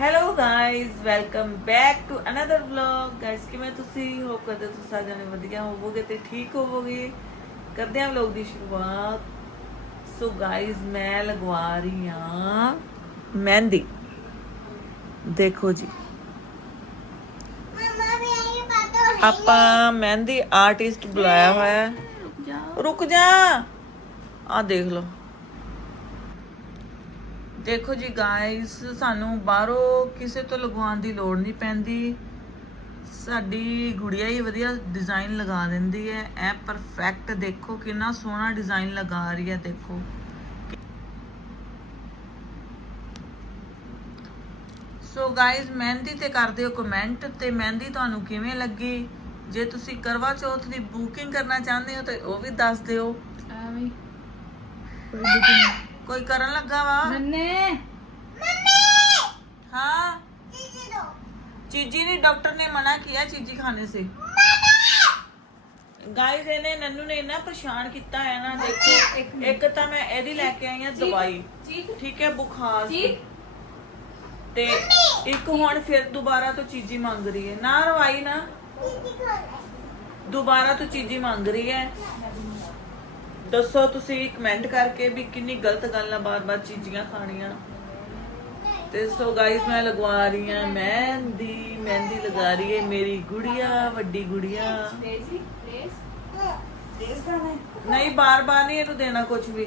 Hello guys welcome back to another vlog guys ਕਿਵੇਂ ਤੁਸੀਂ? Hop ਕਰਦੇ ਤੁਸੀਂ ਸਾਰੇ ਜਣੇ ਵਧੀਆ ਹੋਵੋਗੇ ਤੇ ਠੀਕ ਹੋਵੋਗੇ। ਕਰਦੇ ਹਾਂ ਵਲੌਗ ਦੀ ਸ਼ੁਰੂਆਤ। ਸੋ ਗਾਇਜ਼ ਮੈਂ ਲਗਵਾ ਰਹੀ ਹਾਂ ਮਹਿੰਦੀ। ਦੇਖੋ ਜੀ। ਆਪਾਂ ਮਹਿੰਦੀ ਆਰਟਿਸਟ ਬੁਲਾਇਆ ਹੋਇਆ ਹੈ। ਰੁਕ ਜਾ। ਆ ਦੇਖ ਲਓ। ਦੇਖੋ ਜੀ ਗਾਇਸ ਸਾਨੂੰ ਬਾਹਰੋਂ ਕਿਸੇ ਤੋਂ ਲਗਵਾਉਣ ਦੀ ਲੋੜ ਨਹੀਂ ਪੈਂਦੀ। ਸਾਡੀ ਗੁੜੀਆ ਹੀ ਵਧੀਆ ਡਿਜ਼ਾਈਨ ਲਗਾ ਦਿੰਦੀ ਹੈ। ਇਹ ਪਰਫੈਕਟ ਦੇਖੋ ਕਿੰਨਾ ਸੋਹਣਾ ਡਿਜ਼ਾਈਨ ਲਗਾ ਰਹੀ ਹੈ ਦੇਖੋ। ਸੋ ਗਾਇਸ ਮਹਿੰਦੀ ਤੇ ਕਰ ਦਿਓ ਕਮੈਂਟ ਤੇ ਮਹਿੰਦੀ ਤੁਹਾਨੂੰ ਕਿਵੇਂ ਲੱਗੀ? ਜੇ ਤੁਸੀਂ ਕਰਵਾ ਚੌਥ ਦੀ ਬੁਕਿੰਗ ਕਰਨਾ ਚਾਹੁੰਦੇ ਹੋ ਤੇ ਉਹ ਵੀ ਦੱਸ ਦਿਓ। ਐਵੇਂ ਕੋਈ ਕਰਨ ਲੱਗਾ ਵਾ ਨੰਨੇ हाँ ਚੀਜ਼ੀ ਦੋ चीजी ने डॉक्टर ने मना किया चीजी खाने से ਗਾਇਸ ਇਹਨੇ ਨੰਨੂ ਨੇ ਇੰਨਾ ਪਰੇਸ਼ਾਨ ਕੀਤਾ ਹੈ ਨਾ ਦੇਖੋ ਇੱਕ ਤਾਂ ਮੈਂ ਇਹਦੀ ਲੈ ਕੇ ਆਈ ਹਾਂ ਦਵਾਈ ਚੀਕ ਠੀਕ ਹੈ ਬੁਖਾਰ ਦੀ ਚੀਕ ਤੇ ਇੱਕ ਹੁਣ ਫਿਰ ਦੁਬਾਰਾ ਤੋਂ ਚੀਜੀ ਮੰਗ ਰਹੀ ਹੈ ਨਾ ਰਵਾਈ ਨਾ ਚੀਜ਼ੀ ਖੋਲੇ ਦੁਬਾਰਾ ਤੋਂ ਚੀਜੀ ਮੰਗ ਰਹੀ ਹੈ ਦੱਸੋ ਤੁਸੀਂ ਕਮੈਂਟ ਕਰਕੇ ਵੀ ਕਿੰਨੀ ਗਲਤ ਗੱਲ ਆ ਬਾਰ-ਬਾਰ ਚੀਜ਼ੀਆਂ ਖਾਣੀਆਂ। ਤੇ ਸੋ ਗਾਇਸ ਮੈਂ ਲਗਵਾ ਰਹੀ ਹਾਂ ਮਹਿੰਦੀ ਮਹਿੰਦੀ ਲਗਾ ਰਹੀ ਹੈ ਮੇਰੀ ਗੁੜੀਆ, ਵੱਡੀ ਗੁੜੀਆ। ਨਹੀਂ, ਬਾਰ-ਬਾਰ ਨਹੀਂ ਇਹਨੂੰ ਦੇਣਾ ਕੁਝ ਵੀ।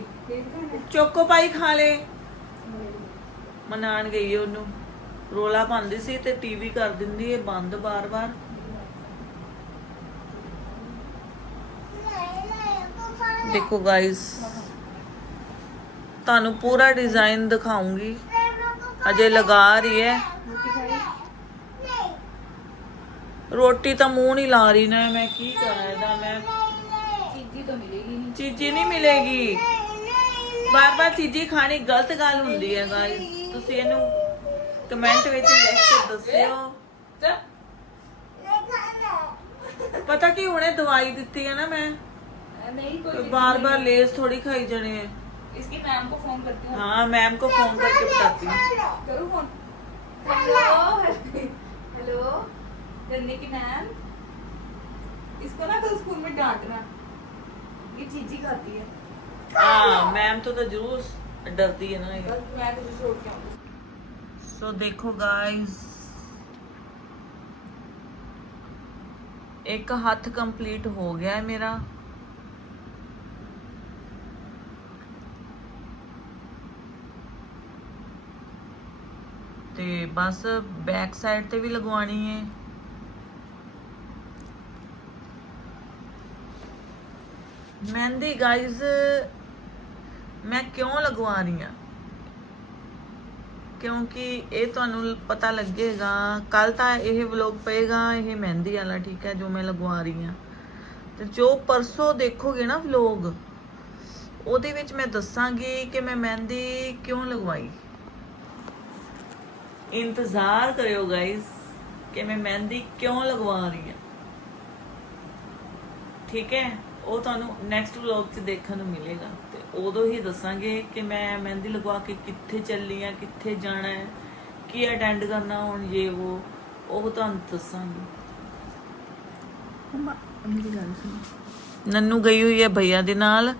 ਚੋਕੋ ਪਾਈ ਖਾ ਲੇ। ਮਨਾਣ ਗਈ ਹੈ ਉਹਨੂੰ। ਰੋਲਾ ਪਾਉਂਦੀ ਸੀ ਤੇ ਟੀਵੀ ਕਰ ਦਿੰਦੀ ਹੈ ਬੰਦ ਬਾਰ-ਬਾਰ ਨਹੀਂ ਨਹੀਂ ਤੂੰ ਖਾ ਦੇਖੋ ਗਾਇਸ ਤੁਹਾਨੂੰ ਪੂਰਾ ਡਿਜ਼ਾਈਨ ਦਿਖਾਉਂਗੀ। ਅਜੇ ਲਗਾ ਰਹੀ ਹੈ। ਰੋਟੀ ਤਾਂ ਮੂੰਹ ਨਹੀਂ ਲਾ ਰਹੀ ਨਾ ਮੈਂ ਕੀ ਕਰਾਂ ਇਹਦਾ ਮੈਂ। ਚੀਜ਼ੀ ਤਾਂ ਮਿਲੇਗੀ ਨਹੀਂ ਚੀਜ਼ੀ ਨਹੀਂ ਮਿਲੇਗੀ। ਬਾਰ-ਬਾਰ ਚੀਜ਼ੀ ਖਾਣੀ ਗਲਤ ਗੱਲ ਹੁੰਦੀ ਹੈ ਗਾਇਸ ਤੁਸੀਂ ਇਹਨੂੰ ਕਮੈਂਟ ਵਿੱਚ ਲਿਖ ਕੇ ਦੱਸਿਓ। ਪਤਾ ਕੀ ਹੁਣੇ ਦਵਾਈ ਦਿੱਤੀ ਹੈ ਨਾ ਮੈਂ। नहीं कोई बार-बार लेस थोड़ी खाई जाने हैं। इसकी मैम को फ़ोन करती हूँ। हाँ मैम को फ़ोन करके बताती हूँ। करूँ फ़ोन। हेलो हेलो गन्ने की मैम। इसको ना कल स्कूल में डांटना। ये चीजी खाती है। हाँ मैम तो तो ज़रूर डरती है ना ये। बस मैं तुझे छोड़ के आऊँगी। सो देखो गाइस एक हथ कंप्लीट हो गया है मेरा। ਤੇ ਬਸ ਬੈਕ ਸਾਈਡ ਤੇ ਵੀ ਲਗਵਾਣੀ ਹੈ ਮਹਿੰਦੀ ਗਾਇਜ਼ ਮੈਂ ਕਿਉਂ ਲਗਵਾ ਰਹੀ ਹਾਂ ਕਿਉਂਕਿ ਇਹ ਤੁਹਾਨੂੰ ਪਤਾ ਲੱਗੇਗਾ ਕੱਲ ਤਾਂ ਇਹ ਵਲੌਗ ਪਏਗਾ, ਇਹ ਮਹਿੰਦੀ ਵਾਲਾ, ਠੀਕ ਹੈ, ਜੋ ਮੈਂ ਲਗਵਾ ਰਹੀ ਹਾਂ। ਤੇ ਜੋ ਪਰਸੋਂ ਦੇਖੋਗੇ ਨਾ ਵਲੌਗ ਉਹਦੇ ਵਿੱਚ ਮੈਂ ਦੱਸਾਂਗੀ ਕਿ ਮੈਂ ਮਹਿੰਦੀ ਕਿਉਂ ਲਗਵਾਈ। ਇੰਤਜ਼ਾਰ ਕਰਿਓ ਗਾਇਸ ਕਿ ਮੈਂ ਮਹਿੰਦੀ ਕਿਉਂ ਲਗਵਾ ਰਹੀ ਹਾਂ। ਠੀਕ ਹੈ? ਉਹ ਤੁਹਾਨੂੰ ਨੈਕਸਟ ਵਲੌਗ 'ਚ ਦੇਖਣ ਨੂੰ ਮਿਲੇਗਾ। ਤੇ ਉਦੋਂ ਹੀ ਦੱਸਾਂਗੇ ਕਿ ਮੈਂ ਮਹਿੰਦੀ ਲਗਵਾ ਕੇ ਕਿੱਥੇ ਚੱਲੀ ਆ ਕਿੱਥੇ ਜਾਣਾ ਹੈ ਕੀ ਅਟੈਂਡ ਕਰਨਾ ਹੁਣ ਇਹ ਉਹ ਉਹ ਤੁਹਾਨੂੰ ਦੱਸਾਂਗੀ। ਨੰਨੂ ਗਈ ਹੋਈ ਹੈ ਭਈਆ ਦੇ ਨਾਲ।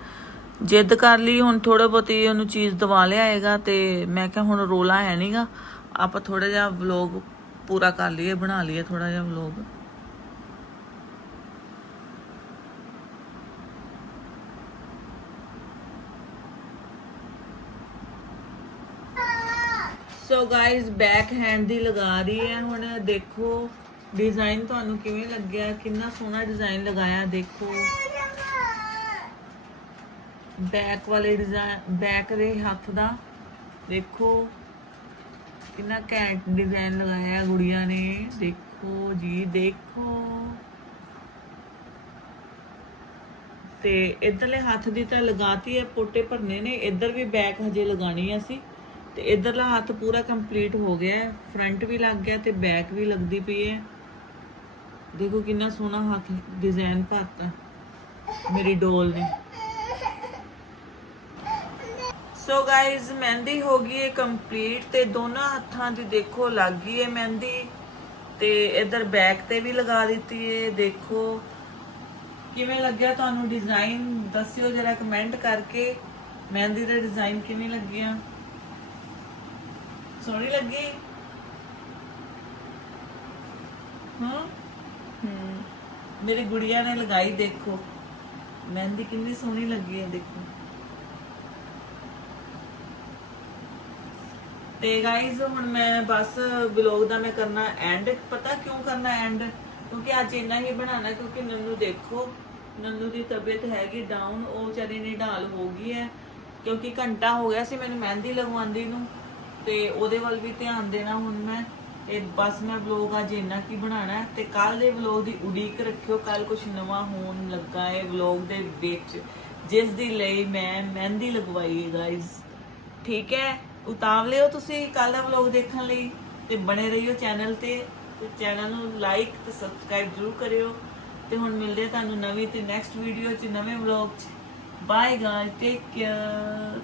ਜਿੱਦ ਕਰ ਲਈ ਹੁਣ ਥੋੜਾ ਬਹੁਤੀ ਉਹਨੂੰ ਚੀਜ਼ ਦਵਾ ਲਿਆਏਗਾ ਤੇ ਮੈਂ ਕਿਹਾ ਹੁਣ ਰੋਲਾ ਹੈ ਨਹੀਂਗਾ ਆਪਾਂ ਥੋੜਾ ਜਿਹਾ ਵਲੌਗ ਪੂਰਾ ਕਰ ਲਈਏ, ਬਣਾ ਲਈਏ ਥੋੜਾ ਜਿਹਾ vlog so guys back hand ਦੀ ਲਗਾ ਰਹੀ ਹੈ ਹੁਣ, ਦੇਖੋ ਡਿਜ਼ਾਈਨ ਤੁਹਾਨੂੰ ਕਿਵੇਂ ਲੱਗਿਆ, ਕਿੰਨਾ ਸੋਹਣਾ ਡਿਜ਼ਾਈਨ ਲਗਾਇਆ, ਦੇਖੋ। ਬੈਕ ਵਾਲੇ ਡਿਜ਼ਾਈਨ ਬੈਕ ਦੇ ਹੱਥ ਦਾ, ਦੇਖੋ। ਕਿੰਨਾ ਘੈਂਟ ਡਿਜ਼ਾਈਨ ਲਗਾਇਆ ਗੁੜੀਆ ਨੇ। ਦੇਖੋ ਜੀ, ਦੇਖੋ। ਤੇ ਇਧਰਲੇ ਹੱਥ ਦੀ ਤਾਂ ਲਗਾਤੀ ਹੈ, ਪੋਟੇ ਭਰਨੇ ਨੇ। ਇੱਧਰ ਵੀ ਬੈਕ ਹਜੇ ਲਗਾਣੀ ਹੈ ਅਸੀਂ। ਤੇ ਇਧਰਲਾ ਹੱਥ ਪੂਰਾ ਕੰਪਲੀਟ ਹੋ ਗਿਆ ਫਰੰਟ ਵੀ ਲੱਗ ਗਿਆ ਤੇ ਬੈਕ ਵੀ ਲੱਗਦੀ ਪਈ ਹੈ। ਦੇਖੋ ਕਿੰਨਾ ਸੋਹਣਾ ਹੱਥ ਡਿਜ਼ਾਈਨ ਪਾਤਾ ਮੇਰੀ ਡੋਲ ਨੇ। ਸੋ ਗਾਇਜ਼ ਮਹਿੰਦੀ ਹੋ ਗਈ ਹੈ ਕੰਪਲੀਟ ਤੇ ਦੋਨਾਂ ਹੱਥਾਂ ਦੀ ਦੇਖੋ ਲੱਗ ਗਈ ਹੈ ਮਹਿੰਦੀ ਤੇ ਇਧਰ ਬੈਕ ਤੇ ਵੀ ਲਗਾ ਦਿੱਤੀ ਹੈ ਦੇਖੋ ਕਿਵੇਂ ਲੱਗਿਆ ਤੁਹਾਨੂੰ ਡਿਜ਼ਾਈਨ ਦੱਸਿਓ ਜਰਾ ਕਮੈਂਟ ਕਰਕੇ। ਮਹਿੰਦੀ ਦਾ ਡਿਜ਼ਾਈਨ ਕਿਵੇਂ ਲੱਗਿਆ? ਸੋਹਣੀ ਲੱਗੀ? ਹਾਂ? ਮੇਰੀ ਗੁੜੀਆ ਨੇ ਲਗਾਈ, ਦੇਖੋ। ਮਹਿੰਦੀ ਕਿੰਨੀ ਸੋਹਣੀ ਲੱਗੀ ਹੈ ਦੇਖੋ। ਤੇ ਗਾਇਜ਼ ਹੁਣ ਮੈਂ ਬਸ ਵਲੌਗ ਦਾ ਮੈਂ ਕਰਨਾ ਐਂਡ ਪਤਾ ਕਿਉਂ ਕਰਨਾ ਐਂਡ ਕਿਉਂਕਿ ਅੱਜ ਇੰਨਾ ਹੀ ਬਣਾਉਣਾ, ਕਿਉਂਕਿ ਨੰਨੂ ਦੇਖੋ, ਨੰਨੂ ਦੀ ਤਬੀਅਤ ਹੈਗੀ ਡਾਊਨ ਉਹ ਵਿਚਾਰੀ ਨਿਢਾਲ ਹੋ ਗਈ ਹੈ। ਕਿਉਂਕਿ ਘੰਟਾ ਹੋ ਗਿਆ ਸੀ ਮੈਨੂੰ ਮਹਿੰਦੀ ਲਗਵਾਉਂਦੀ ਨੂੰ, ਤੇ ਉਹਦੇ ਵੱਲ ਵੀ ਧਿਆਨ ਦੇਣਾ ਹੁਣ ਮੈਂ। ਤੇ ਬਸ ਮੈਂ ਵਲੌਗ ਅੱਜ ਇੰਨਾ ਕੀ ਬਣਾਉਣਾ ਹੈ। ਤੇ ਕੱਲ ਦੇ ਵਲੌਗ ਦੀ ਉਡੀਕ ਰੱਖਿਓ ਕੱਲ ਕੁਝ ਨਵਾਂ ਹੋਣ ਲੱਗਾ ਹੈ ਵਲੌਗ ਦੇ ਵਿੱਚ, ਜਿਸ ਦੀ ਲਈ ਮੈਂ ਮਹਿੰਦੀ ਲਗਵਾਈ ਹੈ ਗਾਇਜ਼ ਠੀਕ ਹੈ? ਉਤਾਵਲੇ ਲਿਓ ਤੁਸੀਂ ਕੱਲ ਦਾ ਵਲੌਗ ਦੇਖਣ ਲਈ ਤੇ ਬਣੇ ਰਹੀਓ ਚੈਨਲ ਤੇ ਤੇ ਚੈਨਲ ਨੂੰ ਲਾਈਕ ਤੇ ਸਬਸਕ੍ਰਾਈਬ ਜ਼ਰੂਰ ਕਰਿਓ। ਤੇ ਹੁਣ ਮਿਲਦੇ ਆ ਤੁਹਾਨੂੰ ਨਵੀਂ ਤੇ ਨੈਕਸਟ ਵੀਡੀਓ 'ਚ, ਨਵੇਂ ਵਲੌਗ 'ਚ। Bye guys take care